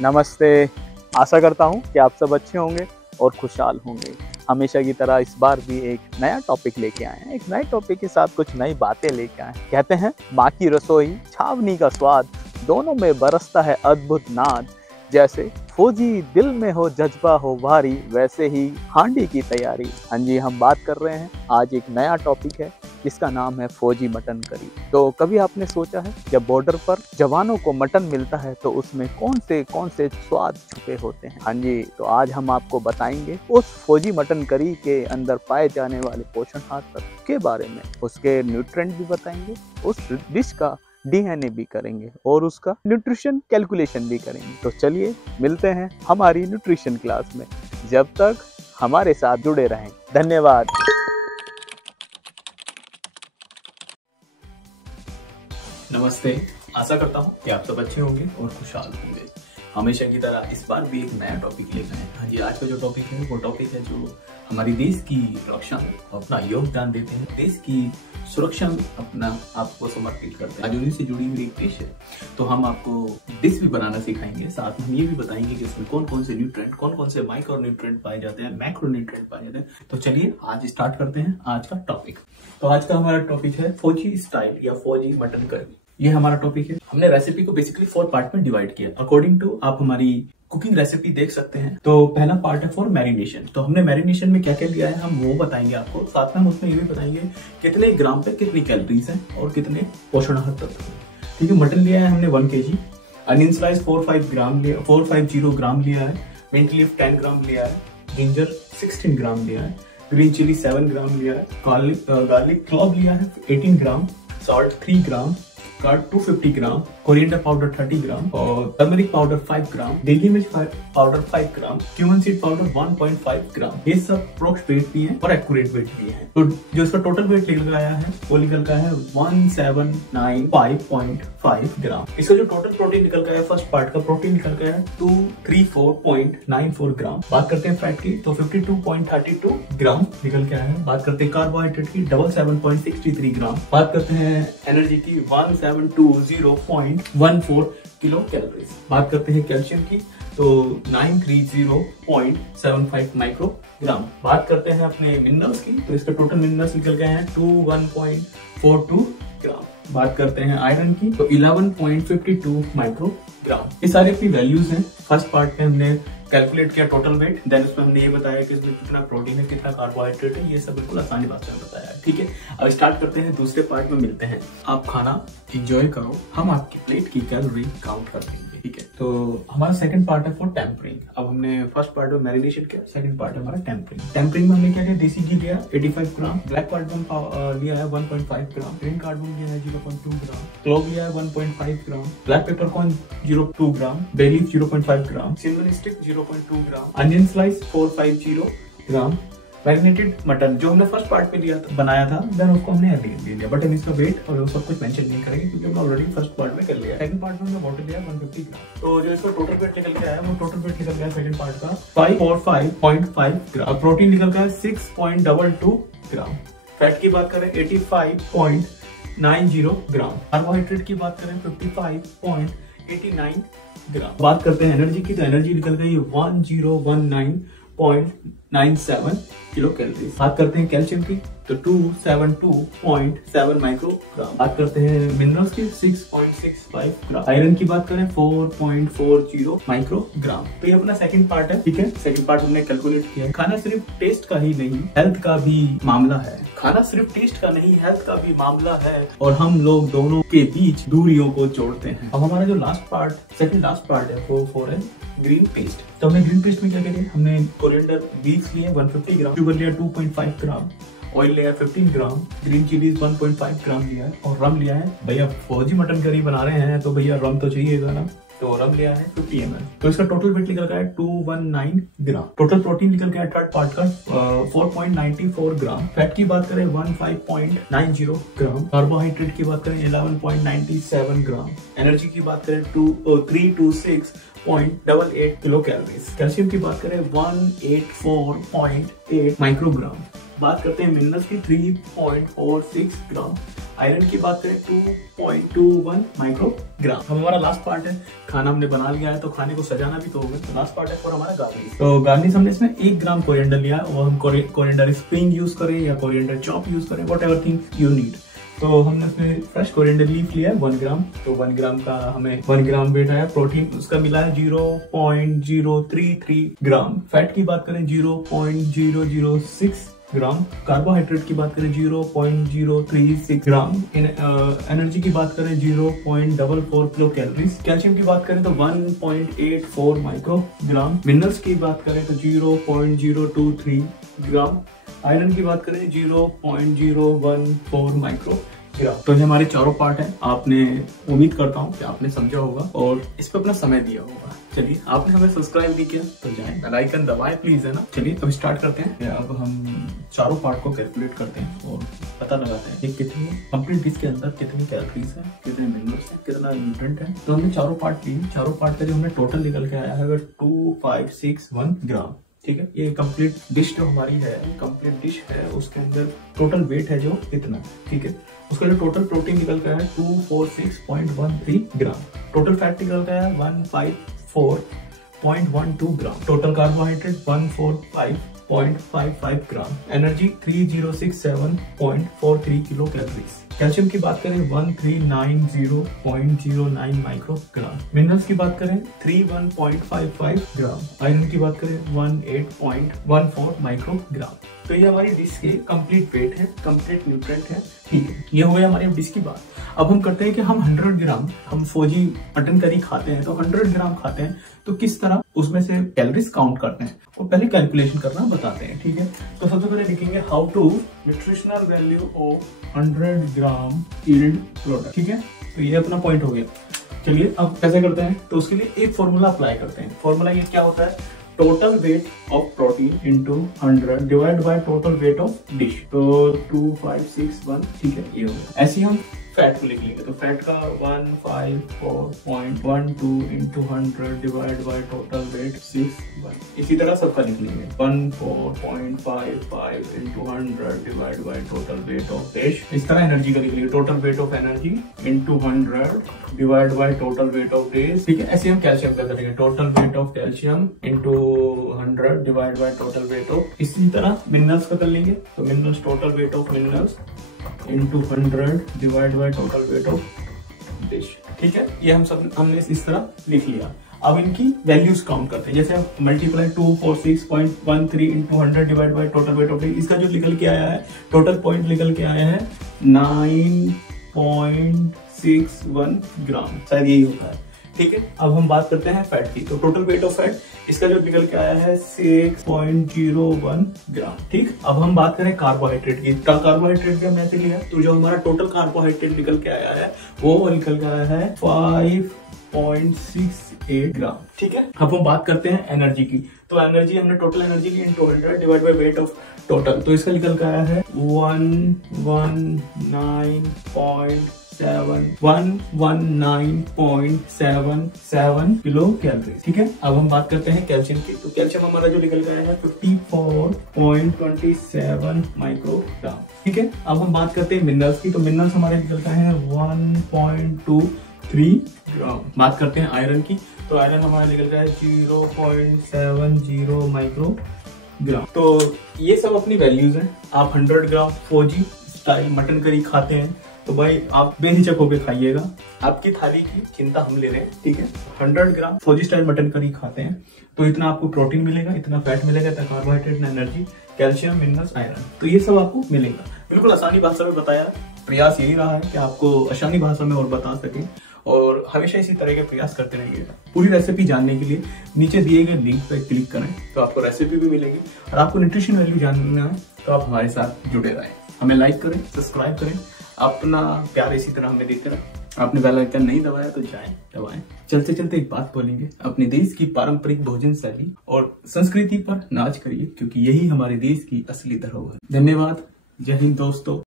नमस्ते। आशा करता हूँ कि आप सब अच्छे होंगे और खुशहाल होंगे। हमेशा की तरह इस बार भी एक नया टॉपिक लेके आए हैं। एक नए टॉपिक के साथ कुछ नई बातें लेके आए हैं। कहते हैं माँ की रसोई छावनी का स्वाद, दोनों में बरसता है अद्भुत नाद। जैसे फौजी दिल में हो जज्बा हो भारी, वैसे ही हांडी की तैयारी। हाँ जी, हम बात कर रहे हैं आज एक नया टॉपिक है जिसका नाम है फौजी मटन करी। तो कभी आपने सोचा है जब बॉर्डर पर जवानों को मटन मिलता है तो उसमें कौन से स्वाद छुपे होते हैं? हाँ जी, तो आज हम आपको बताएंगे उस फौजी मटन करी के अंदर पाए जाने वाले पोषण तत्व के बारे में, उसके न्यूट्रिएंट भी बताएंगे, उस डिश का डीएनए भी करेंगे और उसका न्यूट्रिशन कैलकुलेशन भी करेंगे। तो चलिए मिलते हैं हमारी न्यूट्रिशन क्लास में। जब तक हमारे साथ जुड़े रहें। धन्यवाद। नमस्ते। आशा करता हूँ कि आप सब अच्छे होंगे और खुशहाल होंगे। हमेशा की तरह इस बार भी एक नया टॉपिक लेकर आए। हाँ जी, आज का जो टॉपिक है वो टॉपिक है जो हमारी देश की रक्षा में अपना योगदान देते हैं, देश की सुरक्षा में अपना आपको समर्पित करते हैं। आज उन्हीं से जुड़ी हुई एक डिश है, तो हम आपको डिश भी बनाना सिखाएंगे। साथ में हम ये भी बताएंगे कि इसमें कौन कौन से न्यूट्रिएंट, कौन कौन से माइक्रो न्यूट्रिएंट पाए जाते हैं, मैक्रो न्यूट्रिएंट पाए जाते हैं। तो चलिए आज स्टार्ट करते हैं आज का टॉपिक। तो आज का हमारा टॉपिक है फौजी स्टाइल या फौजी मटन करी। ये हमारा टॉपिक है। हमने रेसिपी को बेसिकली 4 पार्ट में डिवाइड किया अकॉर्डिंग टू आप हमारी कुकिंग रेसिपी देख सकते हैं। तो पहला पार्ट है फॉर मैरिनेशन। तो हमने मैरिनेशन में क्या क्या लिया है हम वो बताएंगे आपको। साथ में हम उसमें ये भी बताएंगे कितने ग्राम पे कितनी कैलोरीज है और कितने पोषणाहार तत्व है। ठीक है, मटन लिया है हमने 1 kg, अनियन स्लाइस 450 ग्राम लिया है, मिंट लीफ 10 ग्राम लिया है, जिंजर 16 ग्राम लिया है, ग्रीन चिली 7 ग्राम लिया है, गार्लिक क्लॉव लिया है 18 ग्राम, सॉल्ट 3 ग्राम, कार्ड 250 ग्राम, कोरिएंडर पाउडर 30 ग्राम और टर्मरिक पाउडर 5 ग्राम, देगी मिर्च पाउडर 5 ग्राम, क्यूमन सीड पाउडर 1.5 ग्राम। ये सब अप्रोक्स वेट भी है और एक्यूरेट वेट भी है। तो जो इसका टोटल वेट निकल आया है वो निकल का है 1795.5 ग्राम। इसका जो टोटल प्रोटीन निकल गया है, फर्स्ट पार्ट का प्रोटीन निकल गया है 234.94 ग्राम। बात करते हैं फैट की तो 52.32 ग्राम निकल के आया है। बात करते हैं कार्बोहाइड्रेट की 77.63 ग्राम। बात करते हैं एनर्जी की 1720.14 किलो कैलोरीज। बात करते हैं कैल्शियम की तो 930.75 माइक्रोग्राम। बात करते हैं अपने मिनरल्स की तो इसका टोटल मिनरल्स निकल गए हैं 21.42 ग्राम। बात करते हैं आयरन की तो 11.52 माइक्रोग्राम। ये सारी अपनी वैल्यूज हैं। फर्स्ट पार्ट में हमने कैलकुलेट किया टोटल वेट, देन उसमें हमने ये बताया कि इसमें कितना प्रोटीन है, कितना कार्बोहाइड्रेट है, ये सब बिल्कुल आसानी भाषा में बताया। ठीक है, अब स्टार्ट करते हैं दूसरे पार्ट में मिलते हैं। आप खाना एंजॉय करो, हम आपकी प्लेट की कैलोरी काउंट कर देंगे। ठीक है, तो हमारा सेकंड पार्ट है फॉर टेम्परिंग। अब हमने फर्स्ट पार्ट में मैरिनेशन किया, सेकंड पार्ट है हमारा टेम्परिंग। टेम्परिंग में हमने क्या किया, देसी घी लिया 85 ग्राम, ब्लैक कार्डमम लिया है 1.5 ग्राम, ग्रीन कार्डमम लिया है 0.2 ग्राम, क्लोव लिया है 1.5 ग्राम, ब्लैक पेपरकॉर्न 0.2 ग्राम, बे लीफ 0.5 ग्राम, सिनेमन स्टिक 0.2 ग्राम, अनियन स्लाइस 450 ग्राम, मैरिनेटेड मटन जो हमने फर्स्ट पार्ट में लिया था, बनाया था, देन उसको हमने ले लिया, बट हम इसका वेट और वो सब कुछ मेंशन नहीं करेंगे क्योंकि हमने ऑलरेडी फर्स्ट पार्ट में कर लिया। सेकंड पार्ट में हमने वाटर लिया 150 ग्राम। तो जो इसका टोटल वेट निकल के आया वो टोटल वेट निकल गया सेकंड पार्ट का 545.5 ग्राम। प्रोटीन निकल गया 6.22 ग्राम। फैट की बात करें 85.90 ग्राम। कार्बोहाइड्रेट की बात करें 55.89 ग्राम। बात करते हैं एनर्जी की तो एनर्जी निकल गई 1019.97 किलो कैलोरी। बात करते हैं कैल्शियम की तो 272.7 माइक्रोग्राम। बात करते हैं मिनरल्स की 6.65 ग्राम। आयरन की बात करें 4.40 माइक्रोग्राम। तो ये अपना सेकंड पार्ट है। ठीक है, सेकंड पार्ट हमने कैलकुलेट किया है। खाना सिर्फ टेस्ट का ही नहीं, हेल्थ का भी मामला है। खाना सिर्फ टेस्ट का नहीं, हेल्थ का भी मामला है और हम लोग दोनों के बीच दूरियों को जोड़ते हैं। अब हमारा जो last part, second last part है वो फॉर है ग्रीन पेस्ट। तो हमने ग्रीन पेस्ट में क्या किया, हमने कोरिएंडर लीव्स लिए 150 ग्राम, शुगर लिया 2.5 ग्राम, ऑयल लिया 15 ग्राम, ग्रीन चिलीज 1.5 ग्राम लिया है और रम लिया है। भैया फौजी मटन करी बना रहे हैं तो भैया रम तो चाहिएगा ना, तो रम लिया है 50 ml। तो इसका टोटल वेट निकल गया है 219 ग्राम। टोटल प्रोटीन निकल गया है थर्ड पार्ट का 4.94 ग्राम। फैट की बात करें 15.90 ग्राम। कार्बोहाइड्रेट की बात करें 11.97 ग्राम। एनर्जी की बात करें 326.88 किलो कैलोरीज। कैल्शियम की बात करें 184.8 माइक्रोग्राम। बात करते हैं मिनरल्स की 3.46 ग्राम आयरन की बात करें 2.21 माइक्रोग्राम। अब हमारा लास्ट पार्ट है, खाना हमने बना लिया है तो खाने को सजाना भी तो होगा, तो लास्ट पार्ट है फॉर हमारा गार्निश। तो गार्निश हमने इसमें 1 ग्राम कोरिएंडर लिया है, वो हम कोरिएंडर स्प्रिंग यूज करें या कोरिएंडर चॉप यूज करें, what ever thing you need. तो हमने उसमें फ्रेश कोरिएंडर लीफ लिया है 1 ग्राम। तो 1 ग्राम का हमें 1 ग्राम वेट आया। प्रोटीन उसका मिला है 0.033 ग्राम। फैट की बात करें 0.006 ग्राम। कार्बोहाइड्रेट की बात करें 0.036 ग्राम। एनर्जी की बात करें 0.44 किलो कैलोरीज। कैल्शियम की बात करें तो 1.84 माइक्रोग्राम। मिनरल्स की बात करें तो 0.023 ग्राम। आयरन की बात करें 0.014 माइक्रोग्राम। तो ये हमारे चारों पार्ट हैं। आपने उम्मीद करता हूँ कि आपने समझा होगा और इस पे अपना समय दिया होगा। चलिए, आपने हमें सब्सक्राइब भी किया तो जाएं, बेल आइकन दबाएं प्लीज, है ना। चलिए अब स्टार्ट करते हैं। अब हम चारों पार्ट को कैलकुलेट करते हैं और पता लगाते हैं कि कितनी कंप्लीट डिश के अंदर कितनी कैलोरीज है, कितने मिनरल्स है, कितना न्यूट्रिएंट है। तो हमने चारों पार्ट लिए। चारों पार्ट का जो हमने टोटल निकल के आया है 2561 ग्राम। ठीक है, ये कंप्लीट डिश जो हमारी है, कंप्लीट डिश है, उसके अंदर टोटल वेट है जो इतना। ठीक है, उसका जो टोटल प्रोटीन निकल गया है 246.13 ग्राम। टोटल फैट निकल गया है 154.12 gram. Total carbohydrate 145.55 gram. Energy 3067.43 kilo calories. Calcium की बात करें 1390.09 माइक्रोग्राम। मिनरल्स की बात करें 31.55 ग्राम। आयरन की बात करें 18.14 माइक्रोग्राम। तो ये हमारी डिश के कंप्लीट वेट है, कंप्लीट न्यूट्रिएंट है। ठीक है, ये हो गया हमारी डिश की बात। अब हम करते हैं कि हम 100 ग्राम, हम फौजी मटन करी खाते हैं तो 100 ग्राम खाते हैं, तो किस तरह उसमें से कैलोरीज काउंट करते हैं और पहले कैलकुलेशन करना बताते हैं। ठीक है, तो सबसे पहले लिखेंगे how to nutritional value of 100 gram yield product. ठीक है, तो ये अपना पॉइंट हो गया। चलिए अब कैसे करते हैं, तो उसके लिए एक फॉर्मूला अप्लाई करते हैं। फॉर्मूला ये क्या होता है, total weight of protein into 100 divide by total weight of dish. तो 2561, ठीक है, ये हो गया। ऐसे हम फैट को लिख लेंगे। तो फैट का 154.12 into 100 divide by total weight 61। इसी तरह सबका लिख लेंगे 14.55 into 100 divide by total weight of dish. इस तरह एनर्जी का लिख लेंगे, total weight of energy into 100 divide by total weight of dish. ठीक है, ऐसे हम कैल्शियम का करेंगे, total weight of calcium into 100 divide by total weight of. इसी तरह मिनरल्स का कर लेंगे, तो minerals total weight of minerals into 100 divide by total weight of dish. ठीक है, ये हमने इस तरह लिख लिया। अब इनकी वैल्यूज काउंट करते हैं। जैसे हम multiply 246.13 into 100 divide by total weight of dish. इसका जो निकल के आया है, टोटल पॉइंट निकल के आया है 9.61 ग्राम, शायद यही होता है। ठीक है, अब हम बात करते हैं फैट की। तो टोटल वेट ऑफ फैट, इसका जो निकल के आया है 6.01 ग्राम। ठीक, अब हम बात करें कार्बोहाइड्रेट की। कार्बोहाइड्रेट का मैंने लिया, तो जो हमारा टोटल कार्बोहाइड्रेट निकल के आया है वो निकल के आया है 5.68 ग्राम। ठीक है, अब हम बात करते हैं एनर्जी की। तो एनर्जी हमने टोटल एनर्जी ली into 100 divide by weight of total. तो इसका निकल के आया है 119.77 किलो कैलोरी। ठीक है, अब हम बात करते हैं कैल्शियम की। तो कैल्शियम हमारा जो निकल गया है 54.27 माइक्रोग्राम। ठीक है, अब हम बात करते हैं मिनरल्स की। तो मिनरल्स हमारे निकल गए हैं 1.23 ग्राम। बात करते हैं आयरन की। तो आयरन हमारा निकल गया है 0.70 माइक्रोग्राम। तो ये सब अपनी वैल्यूज हैं। आप 100 ग्राम फौजी स्टाइल मटन करी खाते हैं तो भाई आप बेहिचक होकर खाइएगा, आपकी थाली की चिंता हम ले रहे हैं। ठीक है, 100 ग्राम फौजी स्टाइल मटन करी खाते हैं तो इतना आपको प्रोटीन मिलेगा, इतना फैट मिलेगा, इतना carbohydrate, energy, calcium, minerals, iron, तो ये सब आपको मिलेगा। बिल्कुल आसानी भाषा में बताया। प्रयास यही रहा है कि आपको आसानी भाषा में और बता सके और हमेशा इसी तरह के प्रयास करते रहिएगा। पूरी रेसिपी जानने के लिए नीचे दिए गए लिंक पर क्लिक करें तो आपको रेसिपी भी मिलेगी। और आपको न्यूट्रिशन वैल्यू जानना है तो आप हमारे साथ जुड़े रहें। हमें लाइक करें, सब्सक्राइब करें, अपना प्यार इसी तरह हमें देते रहें। आपने बेल आइकन नहीं दबाया तो जाएं दबाएं। चलते चलते एक बात बोलेंगे, अपने देश की पारंपरिक भोजन शैली और संस्कृति पर नाच करिए क्योंकि यही हमारे देश की असली धरोहर है। धन्यवाद। जय हिंद दोस्तों।